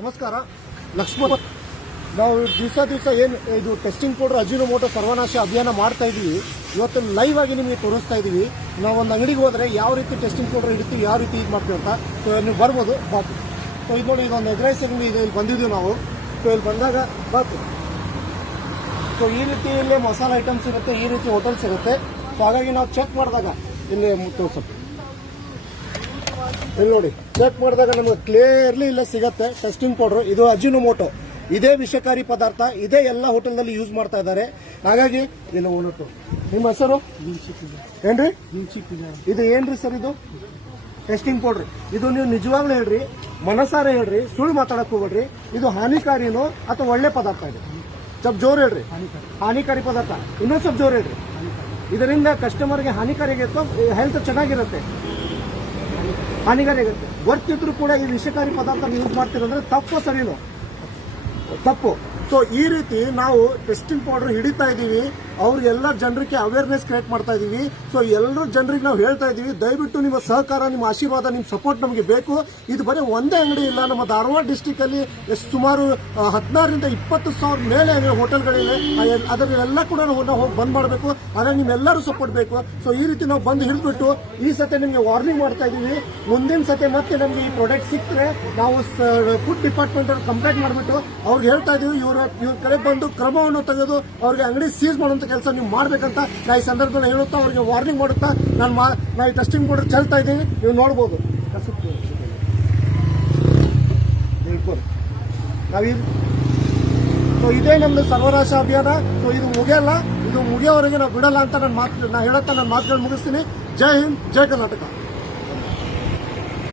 ನಮಸ್ಕಾರ. ಲಕ್ಷ್ಮಣ, ನಾವು ದಿವಸ ಏನು ಇದು ಟೆಸ್ಟಿಂಗ್ ಪೌಡರ್ ಅಜಿನೋಮೋಟೋ ಸರ್ವನಾಶ ಅಭಿಯಾನ ಮಾಡ್ತಾ ಇದೀವಿ. ಇವತ್ತು ಲೈವ್ ಆಗಿ ನಿಮಗೆ ತೋರಿಸ್ತಾ ಇದೀವಿ. ನಾವು ಒಂದು ಅಂಗಡಿಗೆ ಹೋದ್ರೆ ಯಾವ ರೀತಿ ಟೆಸ್ಟಿಂಗ್ ಪೌಡರ್ ಹಿಡಿತೀವಿ, ಯಾವ ರೀತಿ ಇದು ಮಾಡ್ತೀವಿ ಅಂತ. ಸೊ ನೀವು ಬರ್ಬೋದು, ಬಾತು. ಸೊ ಇದು ನೋಡಿ, ಇದೊಂದು ಎಗ್ ರೈಸ್ ಅಂಗಡಿ ಇದೆ, ಇಲ್ಲಿ ಬಂದಿದ್ದೀವಿ ನಾವು. ಸೊ ಇಲ್ಲಿ ಬಂದಾಗ ಬಾತು. ಸೊ ಈ ರೀತಿ ಇಲ್ಲಿ ಮಸಾಲ ಐಟಮ್ಸ್ ಇರುತ್ತೆ, ಈ ರೀತಿ ಹೋಟೆಲ್ಸ್ ಇರುತ್ತೆ. ಸೊ ಹಾಗಾಗಿ ನಾವು ಚೆಕ್ ಮಾಡಿದಾಗ ಇಲ್ಲಿ ತೋರಿಸುತ್ತೆ, ಇಲ್ಲಿ ನೋಡಿ, ಚೆಕ್ ಮಾಡಿದಾಗ ನಮಗೆ ಕ್ಲಿಯರ್ಲಿ ಇಲ್ಲ ಸಿಗತ್ತೆ ಟೆಸ್ಟಿಂಗ್ ಪೌಡರ್. ಇದು ಅಜಿನೋಮೋಟೋ, ಇದೇ ವಿಷಕಾರಿ ಪದಾರ್ಥ, ಇದೇ ಎಲ್ಲ ಹೋಟೆಲ್ನಲ್ಲಿ ಯೂಸ್ ಮಾಡ್ತಾ ಇದ್ದಾರೆ. ಹಾಗಾಗಿ ಏನು ಓನಟ್ಟು ನಿಮ್ಮ ಹೆಸರು ಏನ್ರಿ? ಇದು ಏನ್ರಿ ಸರ್? ಇದು ಟೆಸ್ಟಿಂಗ್ ಪೌಡರ್. ಇದು ನೀವು ನಿಜವಾಗ್ಲೂ ಹೇಳ್ರಿ, ಮನಸಾರ ಹೇಳ್ರಿ, ಸುಳ್ಳು ಮಾತಾಡಕ್ ಹೋಗ್ಬೇಡ್ರಿ. ಇದು ಹಾನಿಕಾರಿನೋ ಅಥವಾ ಒಳ್ಳೆ ಪದಾರ್ಥ? ಇದೆ ಸ್ವಲ್ಪ ಜೋರ್ ಹೇಳ್ರಿ. ಹಾನಿಕಾರಿ ಪದಾರ್ಥ. ಇನ್ನೊಂದು ಸ್ವಲ್ಪ ಜೋರ್ ಹೇಳ್ರಿ. ಇದರಿಂದ ಕಸ್ಟಮರ್ಗೆ ಹಾನಿಕಾರಿ ಆಗಿರುತ್ತೋ ಹೆಲ್ತ್ ಚೆನ್ನಾಗಿರುತ್ತೆ? ಹಾನಿಕಾರಿ ಆಗುತ್ತೆ. ಗೊತ್ತಿದ್ರು ಕೂಡ ಈ ವಿಷಕಾರಿ ಪದಾರ್ಥ ಯೂಸ್ ಮಾಡ್ತೀರಂದ್ರೆ ತಪ್ಪು ಸರಿನೋ? ತಪ್ಪು. ಸೊ ಈ ರೀತಿ ನಾವು ಟೆಸ್ಟಿಂಗ್ ಪೌಡರ್ ಹಿಡಿತಾ ಇದೀವಿ, ಅವ್ರಿಗೆಲ್ಲ ಜನರಿಗೆ ಅವೇರ್ನೆಸ್ ಕ್ರಿಯೇಟ್ ಮಾಡ್ತಾ ಇದೀವಿ. ಸೊ ಎಲ್ಲರೂ ಜನರಿಗೆ ನಾವು ಹೇಳ್ತಾ ಇದೀವಿ, ದಯವಿಟ್ಟು ನಿಮ್ಮ ಸಹಕಾರ, ನಿಮ್ಮ ಆಶೀರ್ವಾದ, ನಿಮ್ಮ ಸಪೋರ್ಟ್ ನಮಗೆ ಬೇಕು. ಇದು ಬರೀ ಒಂದೇ ಅಂಗಡಿ ಇಲ್ಲ, ನಮ್ಮ ಧಾರವಾಡ ಡಿಸ್ಟಿಕ್ ಅಲ್ಲಿ ಸುಮಾರು 16ರಿಂದ 20,000 ಮೇಲೆ ಹೋಟೆಲ್ಗಳಿವೆ. ಅದನ್ನೆಲ್ಲ ಕೂಡ ನಾವು ಹೋಗಿ ಬಂದ್ ಮಾಡಬೇಕು. ಆದ್ರೆ ನಿಮ್ಮೆಲ್ಲರೂ ಸಪೋರ್ಟ್ ಬೇಕು. ಸೊ ಈ ರೀತಿ ನಾವು ಬಂದು ಹಿಡಿದ್ಬಿಟ್ಟು ಈ ಸತಿ ನಿಮಗೆ ವಾರ್ನಿಂಗ್ ಮಾಡ್ತಾ ಇದೀವಿ. ಮುಂದಿನ ಸತಿ ಮತ್ತೆ ನಮಗೆ ಈ ಪ್ರಾಡಕ್ಟ್ ಸಿಕ್ಕರೆ ನಾವು ಫುಡ್ ಡಿಪಾರ್ಟ್ಮೆಂಟ್ ಅವ್ರು ಕಂಪ್ಲೇಂಟ್ ಮಾಡಿಬಿಟ್ಟು ಅವ್ರಿಗೆ ಹೇಳ್ತಾ ಇದೀವಿ, ಇವ್ರ ಕಡೆ ಬಂದು ಕ್ರಮವನ್ನು ತೆಗೆದು ಅವ್ರಿಗೆ ಅಂಗಡಿ ಸೀಸ್ ಮಾಡುವಂತ ಕೆಲಸ ನೀವು ಮಾಡ್ಬೇಕಂತ ನಾ ಈ ಸಂದರ್ಭದಲ್ಲಿ ಹೇಳುತ್ತಾ ಅವ್ರಿಗೆ ವಾರ್ನಿಂಗ್ ಮಾಡುತ್ತಾ ನಾ ಈ ಟೆಸ್ಟಿಂಗ್ ಪೌಡರ್ ಚೆಲ್ತಾ ಇದ್ದೀವಿ. ನೀವು ನೋಡ್ಬೋದು. ಸೊ ಇದೇ ನಮ್ದು ಸರ್ವನಾಶ ಅಭಿಯಾನ. ಸೊ ಇದು ಮುಗಿಯಲ್ಲ, ಇದು ಮುಗಿಯೋವರೆಗೆ ನಾವು ಬಿಡಲ್ಲ ಅಂತ ನಾನು ಹೇಳುತ್ತಾ ನನ್ನ ಮಾತುಗಳು ಮುಗಿಸ್ತೀನಿ. ಜೈ ಹಿಂದ್, ಜೈ ಕರ್ನಾಟಕ.